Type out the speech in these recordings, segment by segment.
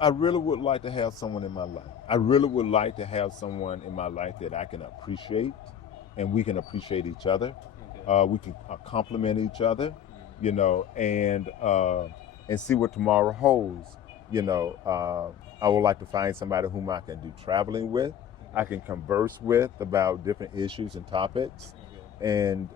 I really would like to have someone in my life. I really would like to have someone in my life that I can appreciate, and we can appreciate each other. Okay. We can complement each other, Mm. and see what tomorrow holds. I would like to find somebody whom I can do traveling with, I can converse with about different issues and topics. Okay. And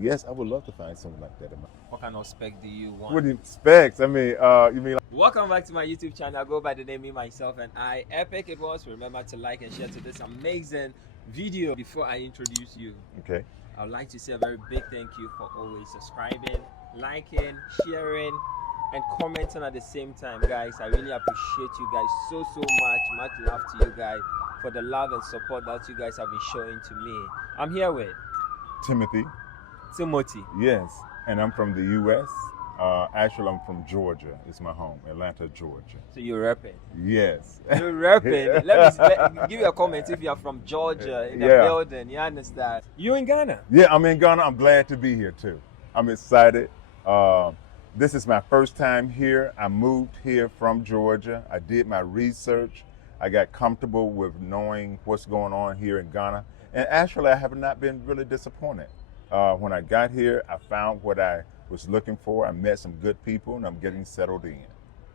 yes, I would love to find someone like that in my life. What kind of spec do you want? What do you expect? I mean, you mean like, Welcome back to my YouTube channel. I go by the name Me, Myself, and I. Epic it was. Remember to like and share to this amazing video. Before I introduce you, okay? I would like to say a very big thank you for always subscribing, liking, sharing, and commenting at the same time, guys. I really appreciate you guys so much. Much love to you guys for the love and support that you guys have been showing to me. I'm here with Timothy. Yes, and I'm from the U.S. Actually, I'm from Georgia. It's my home, Atlanta, Georgia. So you're rapping. Yes. You're rapping. Let me give you a comment if you're from Georgia in the building. You understand? You in Ghana? Yeah, I'm in Ghana. I'm glad to be here too. I'm excited. This is my first time here. I moved here from Georgia. I did my research. I got comfortable with knowing what's going on here in Ghana. And actually, I have not been really disappointed. When I got here, I found what I was looking for. I met some good people, and I'm getting settled in.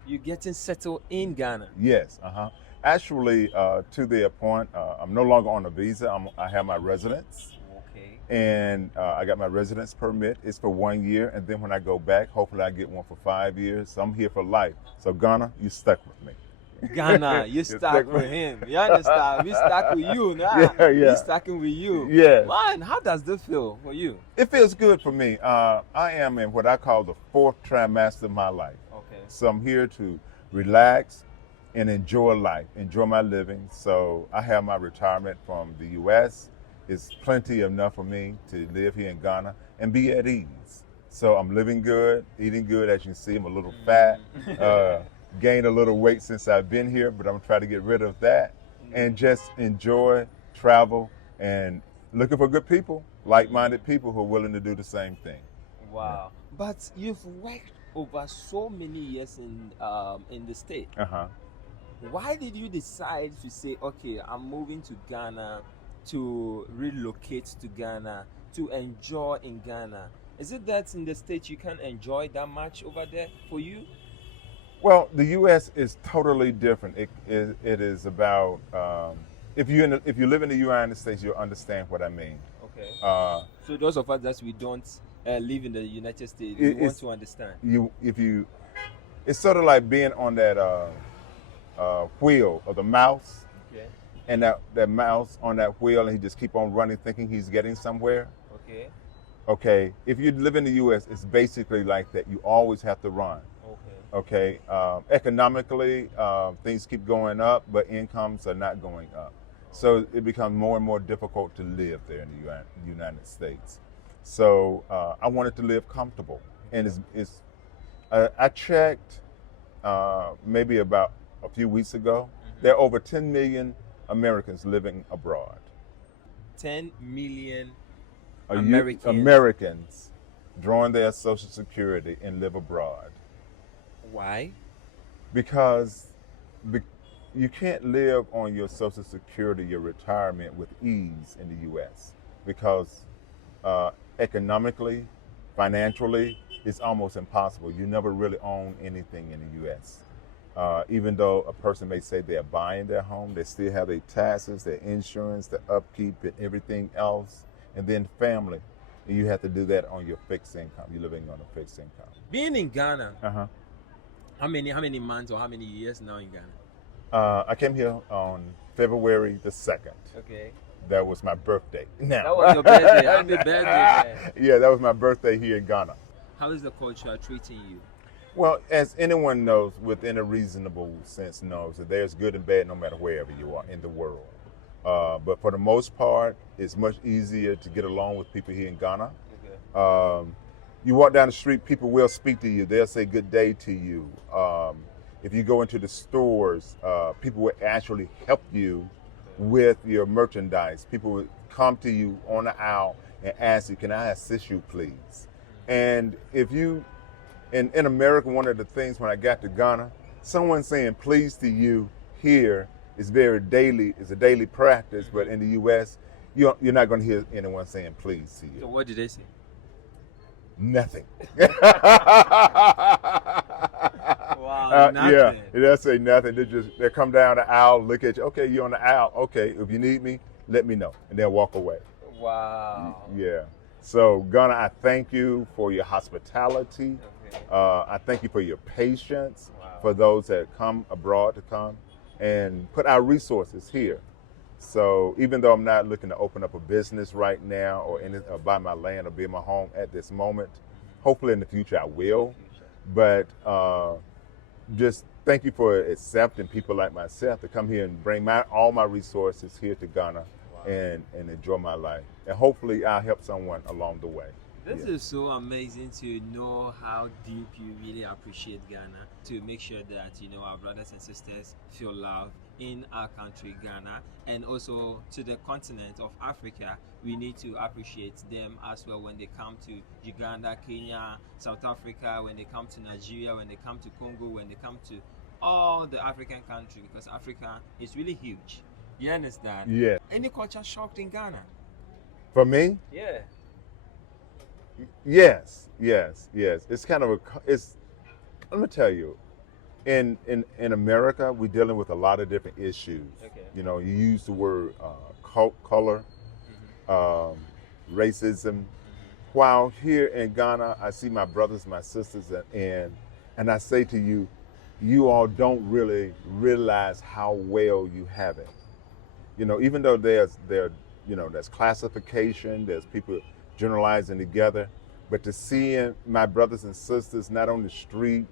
You're getting settled in Ghana? Yes, Actually, to the point, I'm no longer on a visa. I have my residence. Okay. And I got my residence permit. It's for 1 year, and then when I go back, hopefully I get one for 5 years. So I'm here for life. So Ghana, you stuck with me. Ghana, you stuck with him. You understand? We stuck with you. Nah? Yeah. We stucking with you. Yeah. Man, how does this feel for you? It feels good for me. I am in what I call the fourth trimester of my life. Okay. So I'm here to relax and enjoy life, enjoy my living. So I have my retirement from the U.S. It's plenty enough for me to live here in Ghana and be at ease. So I'm living good, eating good. As you can see, I'm a little fat. Gained a little weight since I've been here, but I'm trying to get rid of that and just enjoy, travel, and looking for good people, like-minded people who are willing to do the same thing. Wow. Yeah. But you've worked over so many years in the state. Why did you decide to say, okay, I'm moving to Ghana, to relocate to Ghana, to enjoy in Ghana? Is it that in the States you can't enjoy that much over there for you? Well, the U.S. is totally different. It is about, if you live in the United States, you'll understand what I mean. Okay. So those of us that we don't live in the United States, we want to understand. It's sort of like being on that wheel of the mouse. Okay. And that mouse on that wheel, and he just keep on running, thinking he's getting somewhere. Okay. Okay. If you live in the U.S., it's basically like that. You always have to run. Okay. Economically, things keep going up, but incomes are not going up. So it becomes more and more difficult to live there in the United States. So I wanted to live comfortable. And I checked maybe about a few weeks ago. There are over 10 million Americans living abroad. 10 million Americans drawing their Social Security and live abroad. Why? Because you can't live on your Social Security, your retirement, with ease in the U.S. because economically, financially, it's almost impossible. You never really own anything in the U.S. Even though a person may say they're buying their home, they still have their taxes, their insurance, their upkeep, and everything else, and then family. And you have to do that on your fixed income. You're living on a fixed income. Being in Ghana, how many months or how many years now in Ghana? I came here on February the 2nd. Okay. That was my birthday. Now. That was your birthday. Happy birthday, man. Yeah, that was my birthday here in Ghana. How is the culture treating you? Well, as anyone knows, within a reasonable sense knows that there's good and bad no matter wherever you are in the world. But for the most part, it's much easier to get along with people here in Ghana. Okay. You walk down the street, people will speak to you. They'll say good day to you. If you go into the stores, people will actually help you with your merchandise. People will come to you on the aisle and ask you, can I assist you, please? And if you, in America, one of the things when I got to Ghana, someone saying please to you here is very daily, is a daily practice, but in the U.S., you're not going to hear anyone saying please to you. So what did they say? Nothing. Wow, nothing. Yeah, they'll say nothing. They come down the aisle, look at you. Okay, you're on the aisle. Okay, if you need me, let me know, and they'll walk away. Wow. Yeah. So Ghana, I thank you for your hospitality. Okay. I thank you for your patience. Wow. For those that come abroad to come and put our resources here. So even though I'm not looking to open up a business right now or buy my land or build my home at this moment, hopefully in the future I will. But just thank you for accepting people like myself to come here and bring all my resources here to Ghana. Wow. and enjoy my life. And hopefully I'll help someone along the way. This is so amazing to know how deep you really appreciate Ghana, to make sure that, you know, our brothers and sisters feel love in our country, Ghana, and also to the continent of Africa. We need to appreciate them as well when they come to Uganda, Kenya, South Africa, when they come to Nigeria, when they come to Congo, when they come to all the African countries, because Africa is really huge. You understand? Yeah. Any culture shocked in Ghana? For me? Yeah. Yes. It's kind of let me tell you, in America, we're dealing with a lot of different issues. Okay. You know, you use the word color, racism. While here in Ghana, I see my brothers, my sisters, and I say to you, you all don't really realize how well you have it. You know, even though there's classification, there's people generalizing together, but to see my brothers and sisters not on the street,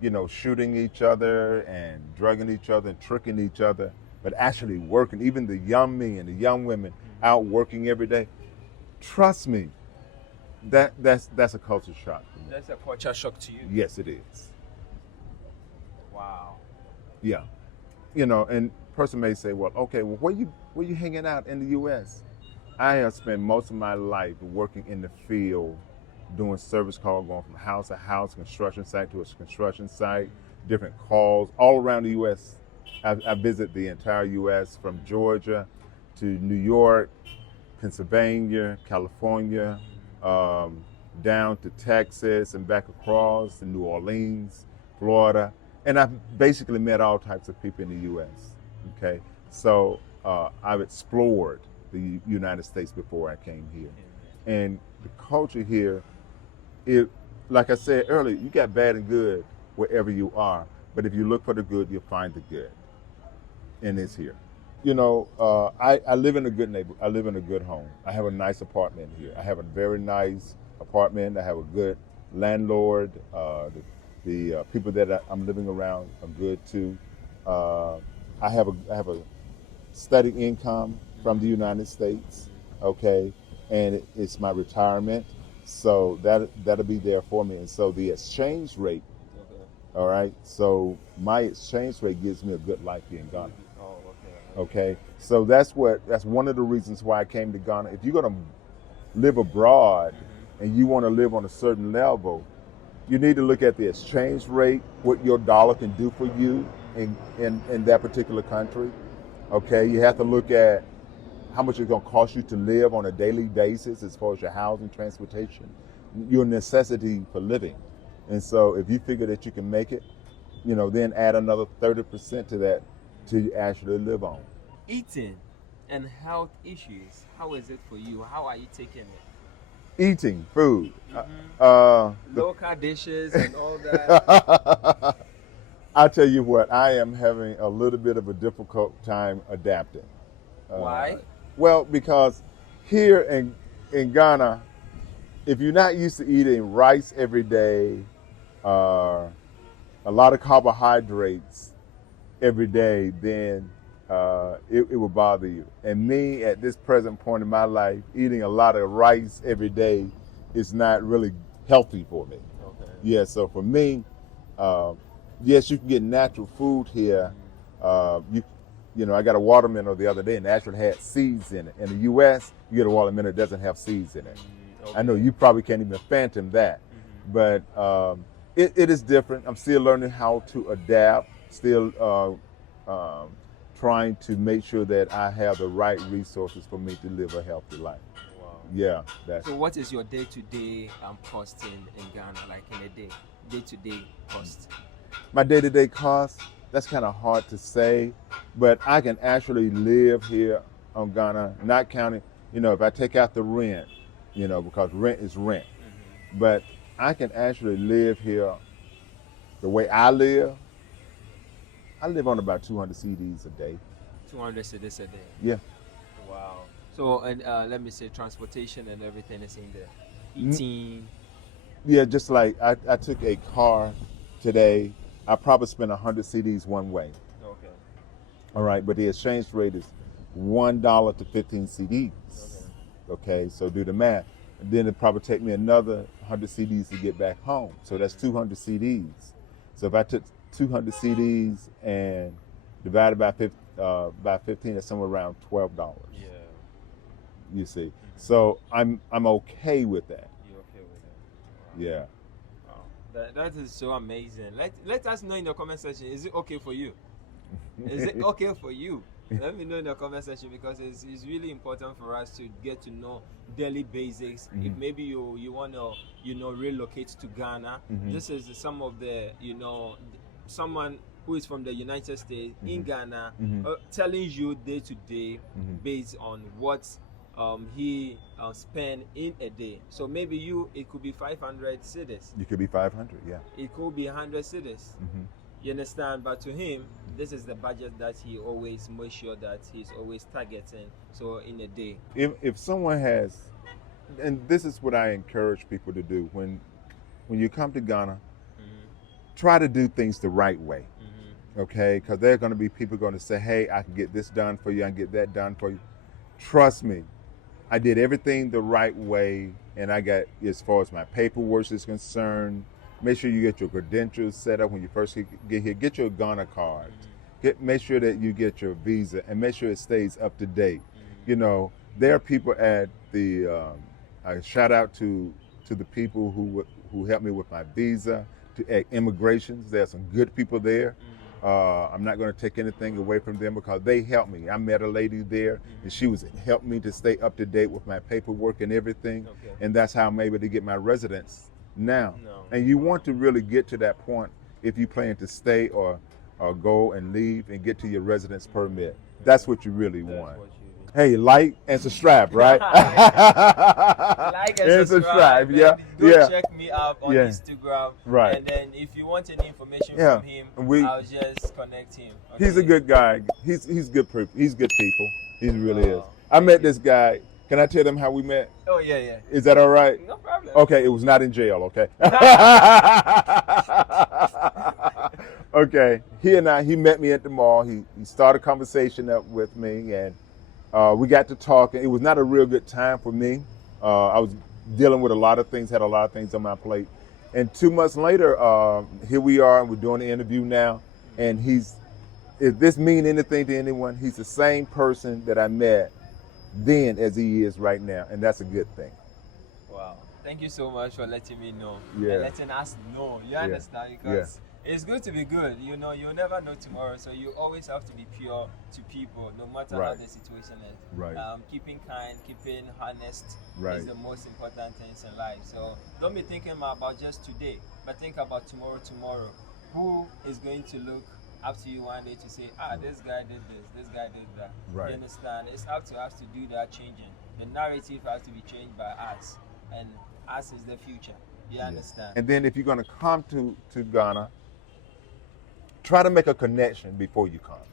you know, shooting each other and drugging each other and tricking each other, but actually working, even the young men, the young women out working every day. Trust me, that's a culture shock to me. That's a culture shock to you? Yes, it is. Wow. Yeah. You know, and person may say, well, okay, well, where you hanging out in the U.S.? I have spent most of my life working in the field, doing service calls, going from house to house, construction site to a construction site, different calls all around the U.S. I visit the entire U.S. from Georgia to New York, Pennsylvania, California, down to Texas and back across to New Orleans, Florida. And I've basically met all types of people in the U.S., okay? So I've explored the United States before I came here. And the culture here, like I said earlier, you got bad and good wherever you are, but if you look for the good, you'll find the good, and it's here. You know, I live in a good neighborhood. I live in a good home. I have a nice apartment here. I have a very nice apartment. I have a good landlord. The people that I'm living around are good too. I have a steady income from the United States, okay, and it's my retirement, so that'll be there for me. And so the exchange rate, okay. All right, so my exchange rate gives me a good life here in Ghana. Oh, okay. Okay, so that's one of the reasons why I came to Ghana. If you're gonna live abroad and you want to live on a certain level, you need to look at the exchange rate, what your dollar can do for you in that particular country. Okay, you have to look at how much it's going to cost you to live on a daily basis as far as your housing, transportation, your necessity for living. And so if you figure that you can make it, you know, then add another 30% to that to actually live on. Eating and health issues, how is it for you? How are you taking it? Eating food. Local dishes and all that. I tell you what, I am having a little bit of a difficult time adapting. Why? Well, because here in Ghana, if you're not used to eating rice every day, a lot of carbohydrates every day, then it will bother you. And me, at this present point in my life, eating a lot of rice every day is not really healthy for me. Okay. Yeah, so for me, yes, you can get natural food here. You know, I got a watermelon the other day and it actually had seeds in it. In the U.S., you get a watermelon that doesn't have seeds in it. Okay. I know you probably can't even phantom that. But It is different. I'm still learning how to adapt, still trying to make sure that I have the right resources for me to live a healthy life. Wow. Yeah. So what is your day-to-day cost in Ghana, like in a day? Day-to-day cost? My day-to-day cost, that's kind of hard to say, but I can actually live here on Ghana, not counting, if I take out the rent, because rent is rent. Mm-hmm. But I can actually live here the way I live. I live on about 200 CDs a day. 200 cedis a day? Yeah. Wow. So, and let me say transportation and everything is in there. Eating? Yeah, just like I took a car today. I probably spent 100 CDs one way. Okay. All right, but the exchange rate is $1 to 15 CDs. Okay, so do the math. And then it probably take me another 100 CDs to get back home. So that's 200 CDs. So if I took 200 CDs and divided by 15, that's somewhere around $12. Yeah. You see, mm-hmm. So I'm okay with that. You're okay with that? Wow. Yeah. Wow. That is so amazing. Let us know in the comment section. Is it okay for you? Is it okay for you? Let me know in the comment section, because it's really important for us to get to know daily basics. Mm-hmm. If maybe you want to relocate to Ghana, mm-hmm. This is some of the someone who is from the United States, mm-hmm. in Ghana, mm-hmm. Telling you day to day, mm-hmm. based on what he spend in a day. So maybe it could be 500 cedis. You could be 500, yeah. It could be 100 cedis. Mm-hmm. You understand? But to him, this is the budget that he always makes sure that he's always targeting. So in a day, if someone has, and this is what I encourage people to do when you come to Ghana, mm-hmm. try to do things the right way. Mm-hmm. Okay, because there are going to be people going to say, "Hey, I can get this done for you. I can get that done for you." Trust me, I did everything the right way, and I got, as far as my paperwork is concerned. Make sure you get your credentials set up when you first get here. Get your Ghana card. Mm-hmm. Make sure that you get your visa, and make sure it stays up to date. Mm-hmm. There are people at the. I shout out to the people who helped me with my visa, to immigrations. There are some good people there. Mm-hmm. I'm not going to take anything away from them because they helped me. I met a lady there, mm-hmm. and she helped me to stay up to date with my paperwork and everything. Okay. And that's how I'm able to get my residence now. No. And you want to really get to that point if you plan to stay or go and leave and get to your residence permit. That's what you really want. Hey, like and subscribe, right? Like and subscribe. Yeah. Go check me out on Instagram. Right. And then if you want any information from him, I'll just connect him. Okay? He's a good guy. He's good. He's good people. He really is. I met this guy. Can I tell them how we met? Oh, yeah. Is that all right? No problem. Okay, it was not in jail, okay? Okay, he met me at the mall. He started a conversation up with me, and we got to talking. It was not a real good time for me. I was dealing with a lot of things, had a lot of things on my plate. And 2 months later, here we are, and we're doing the interview now. And if this mean anything to anyone, he's the same person that I met then as he is right now, and that's a good thing. Wow. Thank you so much for letting me know. Yeah. And letting us know. You understand? Because it's good to be good. You'll never know tomorrow, so you always have to be pure to people, no matter how the situation is. Right. Keeping kind, keeping honest is the most important things in life. So don't be thinking about just today, but think about tomorrow. Who is going to look up to you one day to say, this guy did this guy did that. Right. You understand? It's up to us to do that changing. The narrative has to be changed by us, and us is the future. You understand? And then if you're going to come to Ghana, try to make a connection before you come.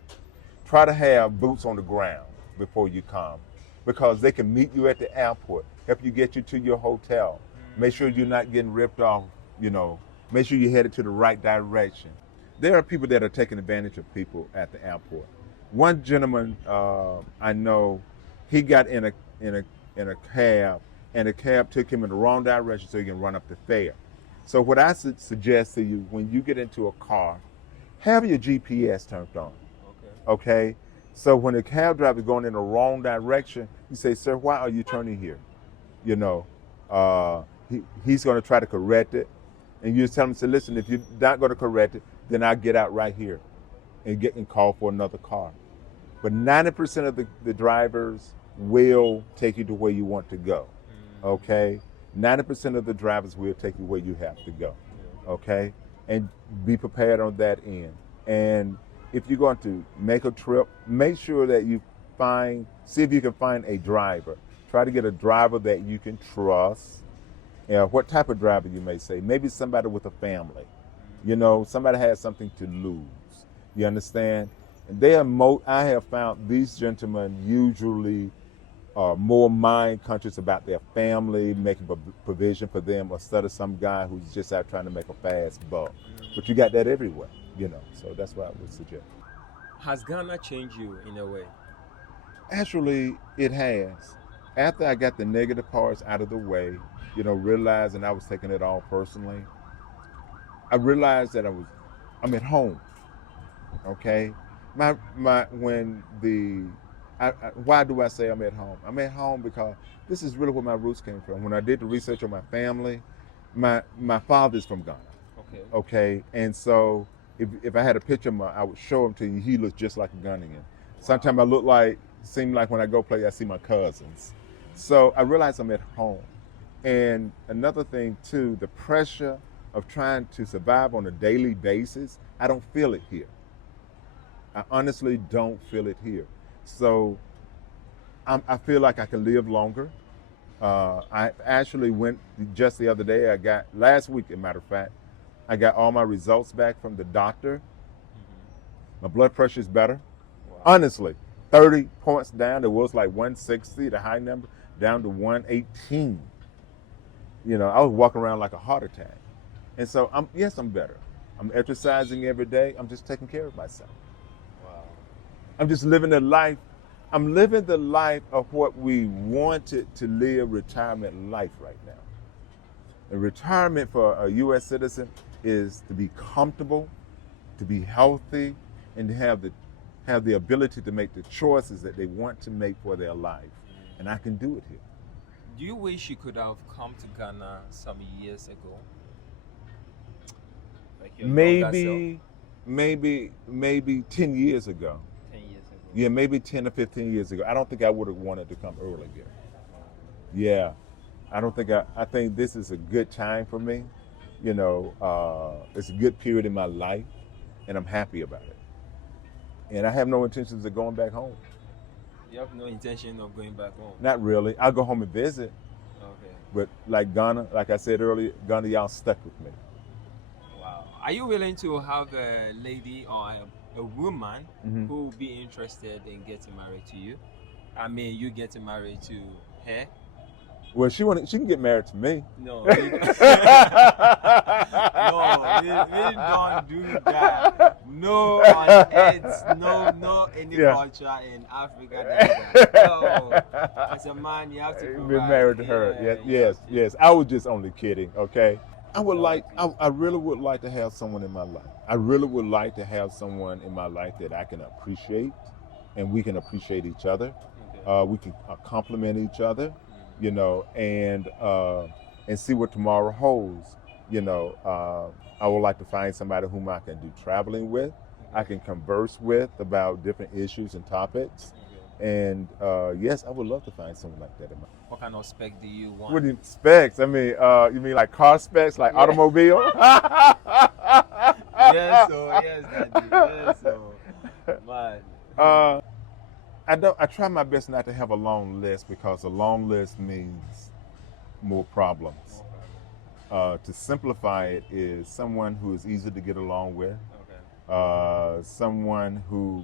Try to have boots on the ground before you come, because they can meet you at the airport, help you get you to your hotel. Mm-hmm. Make sure you're not getting ripped off, Make sure you're headed to the right direction. There are people that are taking advantage of people at the airport. One gentleman I know, he got in a cab, and the cab took him in the wrong direction so he can run up the fare. So what I suggest to you, when you get into a car, have your GPS turned on. Okay? So when the cab driver is going in the wrong direction, you say, "Sir, why are you turning here?" He's going to try to correct it. And you just tell them, say, listen, if you're not going to correct it, then I'll get out right here and call for another car. But 90% of the drivers will take you to where you want to go, okay? 90% of the drivers will take you where you have to go, okay? And be prepared on that end. And if you're going to make a trip, make sure that you see if you can find a driver. Try to get a driver that you can trust. What type of driver, you may say? Maybe somebody with a family. You know, somebody has something to lose. You understand? And I have found these gentlemen usually are more mind-conscious about their family, making provision for them, instead of some guy who's just out trying to make a fast buck. But you got that everywhere, you know, so that's what I would suggest. Has Ghana changed you in a way? Actually, it has. After I got the negative parts out of the way, you know, realizing I was taking it all personally, I realized that I'm at home, okay? Why do I say I'm at home? I'm at home because this is really where my roots came from. When I did the research on my family, my father's from Ghana. Okay, and so if I had a picture of him, I would show him to you. He looks just like a Ghanaian. Sometimes seem like when I go play, I see my cousins. So I realized I'm at home. And another thing too, the pressure of trying to survive on a daily basis, I don't feel it here. I honestly don't feel it here. So I feel like I can live longer. I actually went just the other day, last week, as a matter of fact, I got all my results back from the doctor. My blood pressure is better. Wow. Honestly, 30 points down. It was like 160, the high number, down to 118. You know, I was walking around like a heart attack. And so I'm better. I'm exercising every day. I'm just taking care of myself. Wow. I'm just living the life. I'm living the life of what we wanted to live, retirement life right now. A retirement for a U.S. citizen is to be comfortable, to be healthy, and to have the ability to make the choices that they want to make for their life. And I can do it here. Do you wish you could have come to Ghana some years ago? Like your maybe 10 years ago. 10 years ago. Yeah, maybe 10 or 15 years ago. I don't think I would have wanted to come earlier. Yeah. I think this is a good time for me. You know, it's a good period in my life, and I'm happy about it. And I have no intentions of going back home. You have no intention of going back home? Not really. I'll go home and visit. Okay. But like Ghana, like I said earlier, Ghana, y'all stuck with me. Wow. Are you willing to have a lady or a woman who will be interested in getting married to you? I mean, you getting married to her? Well, she can get married to me. No, we don't do that. No on earth, no any culture in Africa does that. No, as a man, you have to be married to her. Yes. I was just only kidding. Okay. I really would like to have someone in my life. I really would like to have someone in my life that I can appreciate, and we can appreciate each other. Okay. We can compliment each other. You know, and see what tomorrow holds. You know, I would like to find somebody whom I can do traveling with, I can converse with about different issues and topics. And yes, I would love to find someone like that in my life. What kind of spec do you want? What do you specs? I mean, you mean like car specs, like automobile? Yes, so. Man. I try my best not to have a long list, because a long list means more problems. To simplify it is someone who is easy to get along with, someone who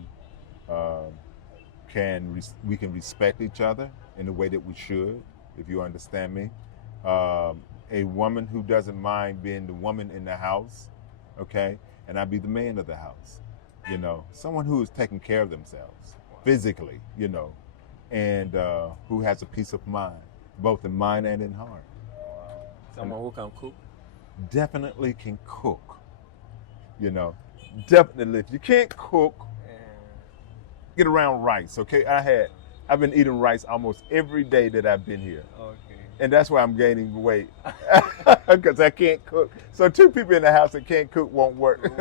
we can respect each other in the way that we should, if you understand me. A woman who doesn't mind being the woman in the house, okay, and I be the man of the house. You know, someone who is taking care of themselves physically, you know, and who has a peace of mind, both in mind and in heart. Someone who can cook? Definitely can cook, you know. Definitely. If you can't cook, get around rice, okay? I've been eating rice almost every day that I've been here. Okay. And that's why I'm gaining weight, because I can't cook. So 2 people in the house that can't cook won't work.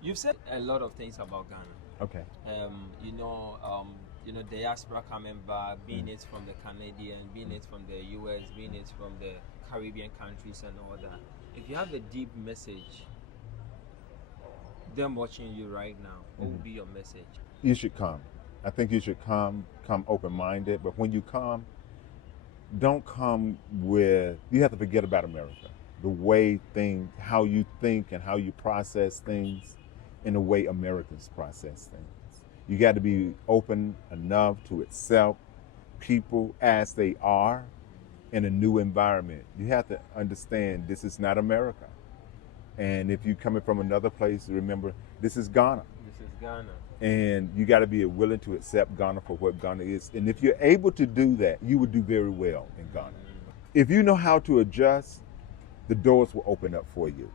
You've said a lot of things about Ghana. Okay. Diaspora coming back, being it from the Canadian, being it from the US, being it from the Caribbean countries and all that. If you have a deep message, them watching you right now, what would be your message? You should come. I think you should come open-minded. But when you come, don't come with, you have to forget about America. The way how you think and how you process things and the way Americans process things. You got to be open enough to accept people as they are in a new environment. You have to understand this is not America. And if you're coming from another place, remember, this is Ghana. This is Ghana. And you got to be willing to accept Ghana for what Ghana is. And if you're able to do that, you will do very well in Ghana. If you know how to adjust, the doors will open up for you.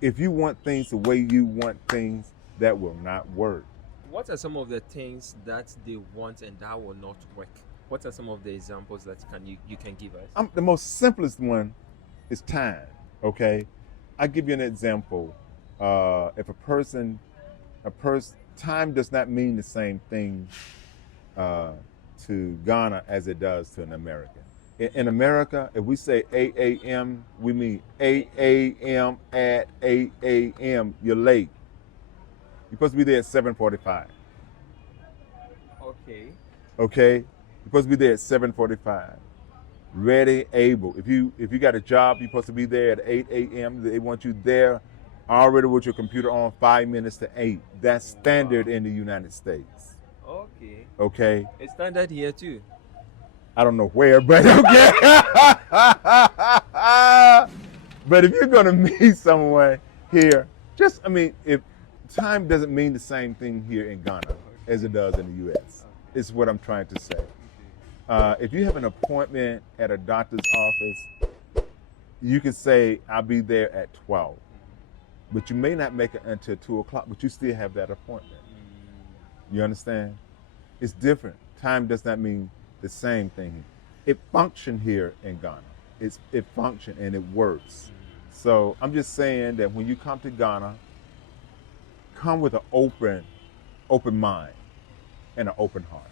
If you want things the way you want things, that will not work. What are some of the things that they want and that will not work? What are some of the examples that you can give us? The most simplest one is time, okay? I'll give you an example. If time does not mean the same thing to Ghana as it does to an American. In America, if we say 8 a.m., we mean 8 a.m. at 8 a.m., you're late. You're supposed to be there at 7:45. Okay. Okay? You're supposed to be there at 7:45. Ready, able. If you got a job, you're supposed to be there at 8 a.m. They want you there already with your computer on 5 minutes to 8. That's standard in the United States. Okay. Okay? It's standard here too. I don't know where, but okay. But if you're going to meet someone here, if time doesn't mean the same thing here in Ghana as it does in the U.S. Is what I'm trying to say. If you have an appointment at a doctor's office, you can say, I'll be there at 12. But you may not make it until 2 o'clock, but you still have that appointment. You understand? It's different. Time does not mean the same thing. It functions here in Ghana. It functions and it works. So I'm just saying that when you come to Ghana, come with an open mind and an open heart.